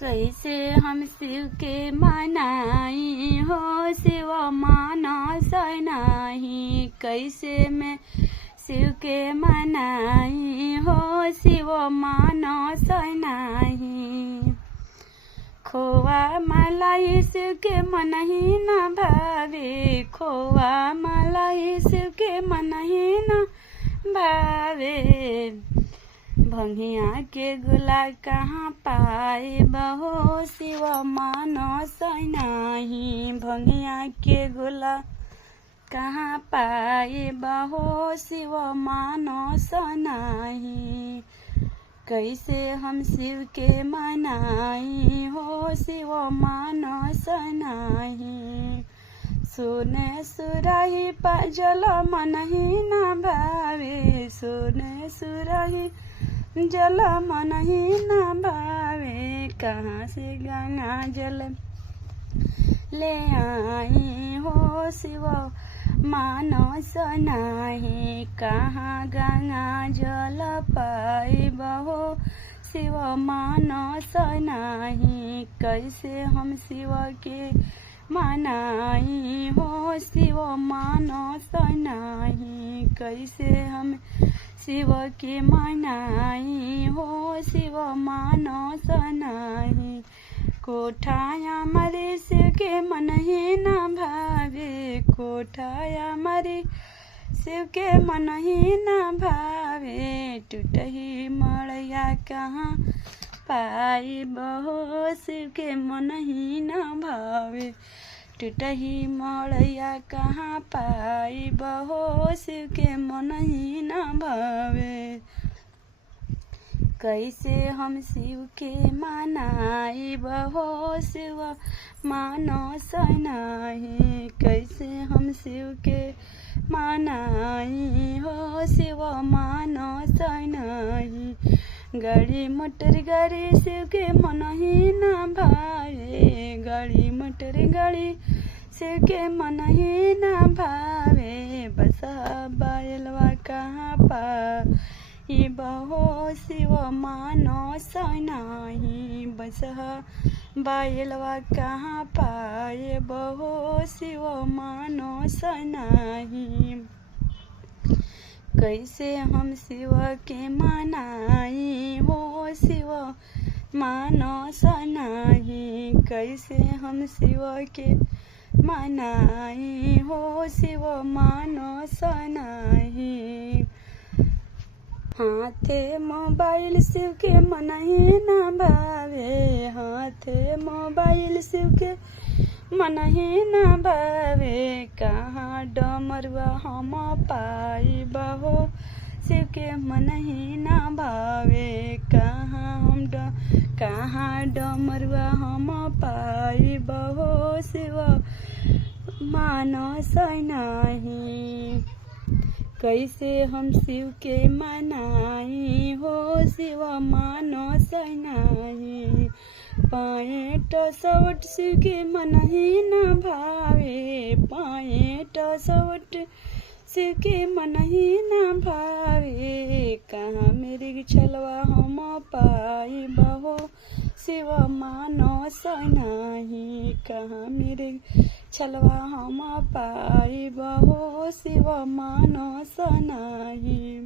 कैसे हम शिव के मनाई हो, शिव मानस नहीं। कैसे मैं शिव के मनाई हो, शिव मानस नहीं। खोवा मलाई शिव के मन ही न भावे, खोवा मलाई शिव के मन ही न भावे। भंगिया के गुला कहाँ पाए बहो, शिव मानस नहीं। भंगिया के गुला कहाँ पाए बहो, शिव मानस नहीं। कैसे हम शिव के मनाई हो, शिव मानस नहीं। सुने सुराही जल मन ही न भावे, सुने सुराही जल मन ही न भावे। कहाँ से गंगा जल ले आई हो, शिव मानस नहीं। कहाँ गंगा जल पाई बहो, शिव मानस नहीं। कैसे हम शिव के मनाई हो, शिव मानस नहीं। कैसे हम शिव के मनाई हो, शिव मानस नहीं। कोठाया मरे शिव के मन ही न भावे, कोठाया मरे शिव के मन ही न भावे। टूटही मड़ैया कहाँ पाई बहो, शिव के मन ही न भावे। टूटही मड़ैया कहाँ पाई बहो, शिव के मन ही न भावे। कैसे हम शिव के मनाई बहो, शिव मानस नहीं। कैसे हम शिव के मनाई हो, शिव मानस नहीं। गाड़ी मोटर गाड़ी शिव के मन ही न भावे, गाड़ी मोटर गाड़ी शिव के मन ही न भावे। बसहा बैलवा कहाँ पाई बहो, शिव मानस नहीं। बसहा बैलवा कहाँ पाए बहो, शिव मानस नहीं। कैसे हम शिव के मनाई हो, शिव मानस नहीं। कैसे हम शिव के मनाई हो, शिव मानस नहीं। हाथे मोबाइल शिव के मन ही न भावे, हाथे मोबाइल शिव के मन ही न भावे। कहाँ डमरुआ हम पाई बहो, शिव के मन ही न भावे। कहाँ डमरुआ हम पाई बहो, शिव मानस नहीं। कैसे हम शिव के मनाई हो, शिव मानस नहीं। पाएट सवट शिव के मन ही न भावे, पाएट सवट शिव के मन ही न भावे। कहाँ मेरे छलवा हम पाई बहो, शिव मानस नहीं। कहाँ मेरे छलवा हम पाई बहो, शिव मानस नहीं।